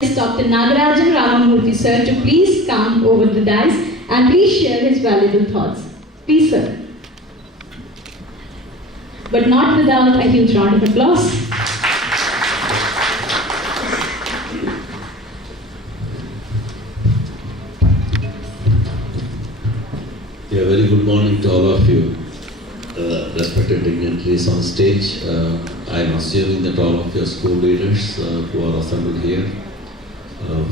Dr. Nagarajan Ramamoorthy sir to please come over the dais and please share his valuable thoughts. Please, sir. But not without a huge round of applause. Yeah, very good morning to all of you, respected dignitaries on stage. I am assuming that all of your school leaders who are assembled here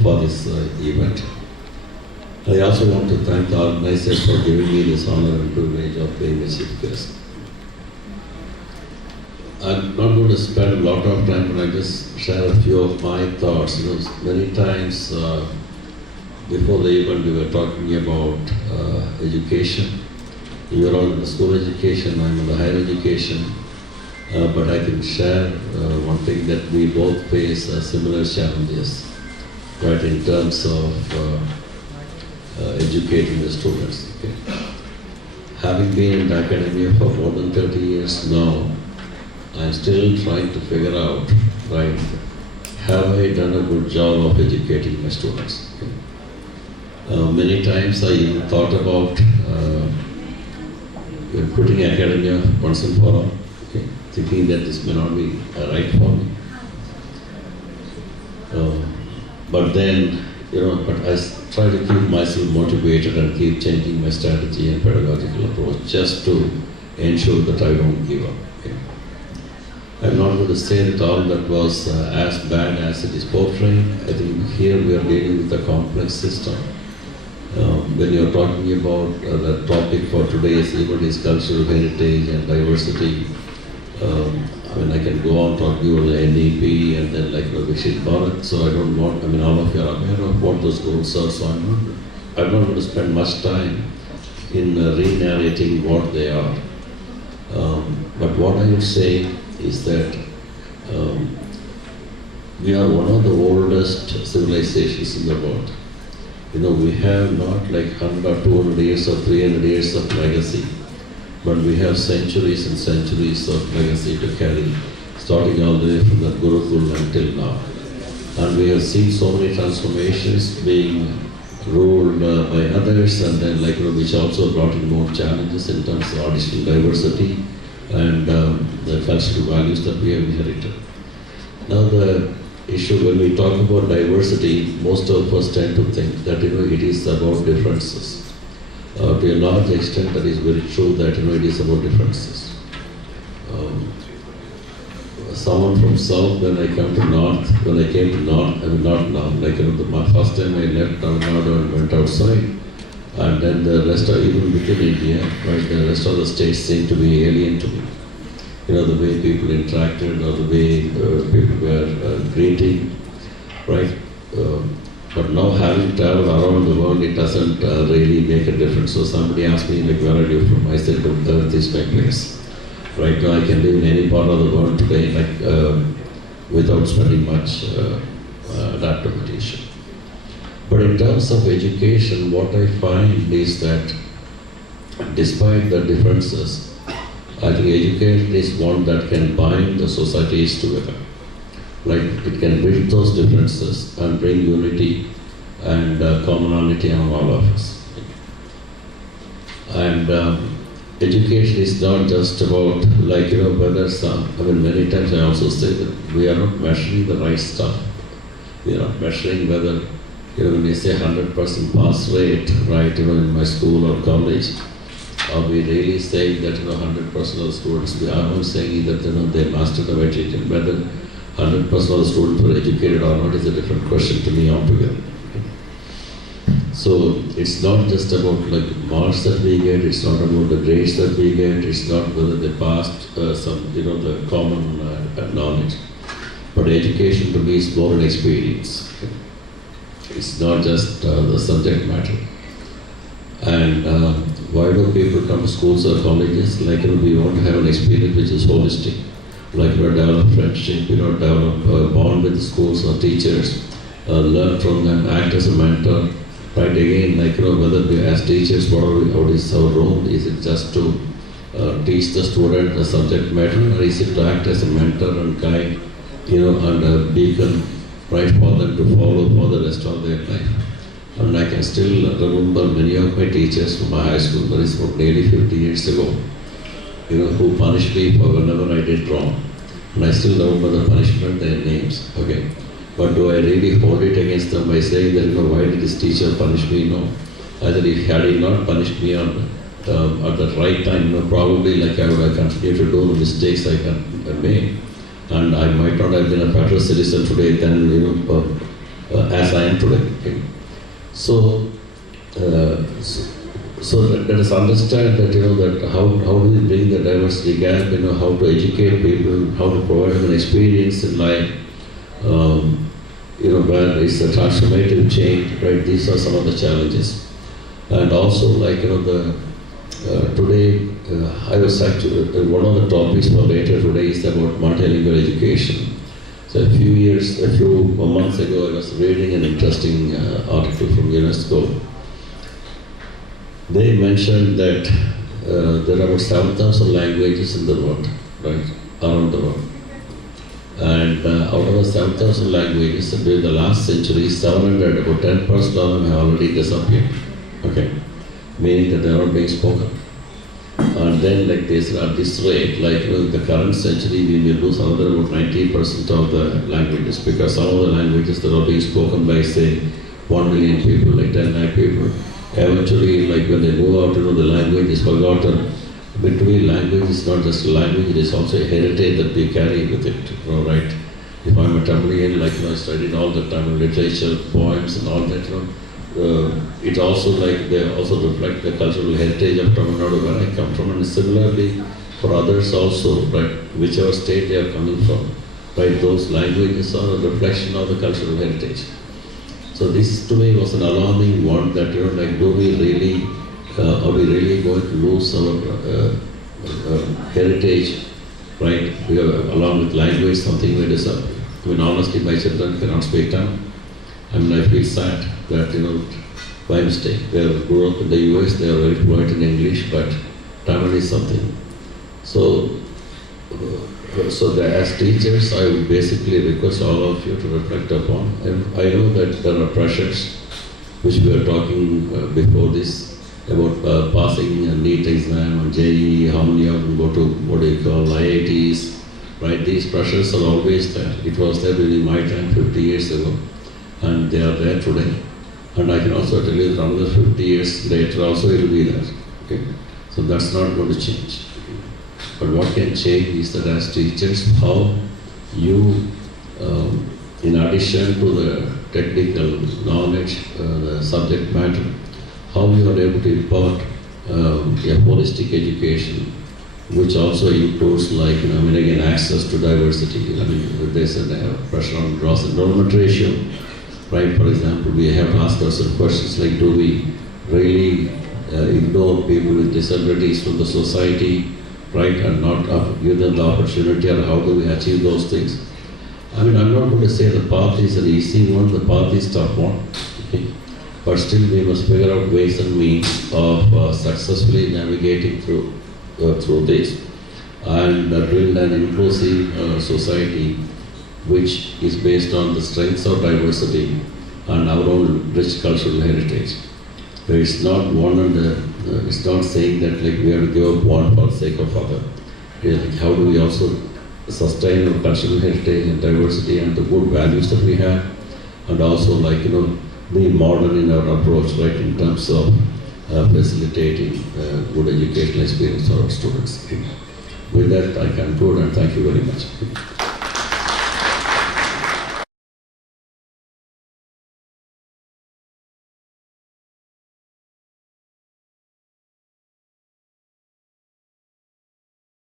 for this event. I also want to thank the organizers for giving me this honor and privilege of being the chief guest. I'm not going to spend a lot of time, but I just share a few of my thoughts. Many times before the event we were talking about education. You are all in the school education, I'm in the higher education. But I can share one thing, that we both face similar challenges, right, in terms of educating the students. Okay? Having been in academia for more than 30 years now, I'm still trying to figure out, right, have I done a good job of educating my students? Okay? Many times I even thought about quitting academia once and for all, okay, thinking that this may not be right for me. But then, but I try to keep myself motivated and keep changing my strategy and pedagogical approach just to ensure that I don't give up. Okay? I'm not going to say that all that was as bad as it is portrayed. I think here we are dealing with a complex system. When you're talking about the topic for today's event is cultural heritage and diversity, I can go on talking about the NEP and then 𝗖liche heç·𝗲𝗰𝗁, so I don't want, all of you are aware of what those goals are, so I'm not going to spend much time in re-narrating what they are. But what I would say is that we are one of the oldest civilizations in the world. We have not 100 or 200 years or 300 years of legacy, but we have centuries and centuries of legacy to carry, starting all the way from the Gurukul until now. And we have seen so many transformations being ruled by others, and then which also brought in more challenges in terms of additional diversity and the cultural values that we have inherited. Now the issue, when we talk about diversity, most of us tend to think that it is about differences. To a large extent, that is very true, that it is about differences. Someone from South, when I came to North, not now, the first time I left Tamil Nadu and went outside, and then the rest of, even within India, right, the rest of the states seemed to be alien to me. The way people interacted or the way people were greeting, right? But now having traveled around the world, it doesn't really make a difference. So somebody asked me, where are you from? I said, Earth is my place. Right now I can live in any part of the world today, without spending much adaptation. But in terms of education, what I find is that despite the differences, I think education is one that can bind the societies together. It can bridge those differences and bring unity and commonality among all of us. And education is not just about whether many times I also say that we are not measuring the right stuff. We are not measuring whether, when we say 100% pass rate, right, in my school or college, are we really saying that 100% of the students, we are not saying that they mastered the education. Whether 100% of the students were educated or not is a different question to me altogether. So it's not just about marks that we get, it's not about the grades that we get, it's not whether they passed the common knowledge. But education to me is more an experience. It's not just the subject matter. And why do people come to schools or colleges? We want to have an experience which is holistic. Develop friendship, develop a bond with schools or teachers, learn from them, act as a mentor. Right, again, whether we as teachers, what is our role? Is it just to teach the student the subject matter, or is it to act as a mentor and guide, and a beacon right, for them to follow for the rest of their life. And I can still remember many of my teachers from my high school, that is from nearly 50 years ago, who punished me for whenever I did wrong. And I still remember the punishment, their names, okay. But do I really hold it against them by saying that, why did this teacher punish me? No. Either had he not punished me at the right time, probably like I would have continued to do the mistakes I made. And I might not have been a better citizen today than, as I am today. Okay? So let us understand that, that how do we bring the diversity gap, how to educate people, how to provide them an experience in life, where it's a transformative change, right? These are some of the challenges. And also, like, today, I was actually, one of the topics for later today is about multilingual education. So a few months ago, I was reading an interesting article from UNESCO. They mentioned that there are about 7,000 languages in the world, right, around the world. And out of the 7,000 languages, during the last century, 700, about 10% of them have already disappeared. Okay, meaning that they are not being spoken. And then, like this, at this rate, like the current century, we will lose another about 90% of the languages, because some of the languages that are being spoken by, say, 1 million people, like 10 lakh people, eventually, like when they move out, the language is forgotten. But to me, language is not just a language; it is also a heritage that we carry with it. Right? If I'm a Tamilian, like I studied all the Tamil literature, poems, and all that. It also they also reflect the cultural heritage of Tamil Nadu, where I come from, and similarly for others also, right, whichever state they are coming from, right, those languages are a reflection of the cultural heritage. So this to me was an alarming one, that do we really, are we really going to lose our heritage, right, along with language, something we deserve. I mean, honestly, my children cannot speak Tamil. I mean, I feel sad that, by mistake, they grew up in the US, they are very fluent in English, but Tamil is something. So as teachers, I would basically request all of you to reflect upon. And I know that there are pressures, which we were talking before this, about passing a NEET exam and JEE, how many of them go to what do you call IITs, right? These pressures are always there. It was there during my time 50 years ago. And they are there today. And I can also tell you that another 50 years later also it will be there. Okay? So that's not going to change. But what can change is that as teachers, how you, in addition to the technical knowledge, the subject matter, how you are able to impart a holistic education, which also includes, like, again, access to diversity. There's a pressure on gross enrollment ratio. Right, for example, we have to ask ourselves questions like, do we really ignore people with disabilities from the society, right, and not give them the opportunity, or how do we achieve those things? I'm not going to say the path is an easy one, the path is tough one, okay? But still we must figure out ways and means of successfully navigating through this, and build an inclusive society which is based on the strengths of diversity and our own rich cultural heritage. But it's not one and it's not saying that we have to give up one for the sake of other. How do we also sustain our cultural heritage and diversity and the good values that we have, and also be modern in our approach, right, in terms of facilitating good educational experience for our students. With that, I conclude, and thank you very much.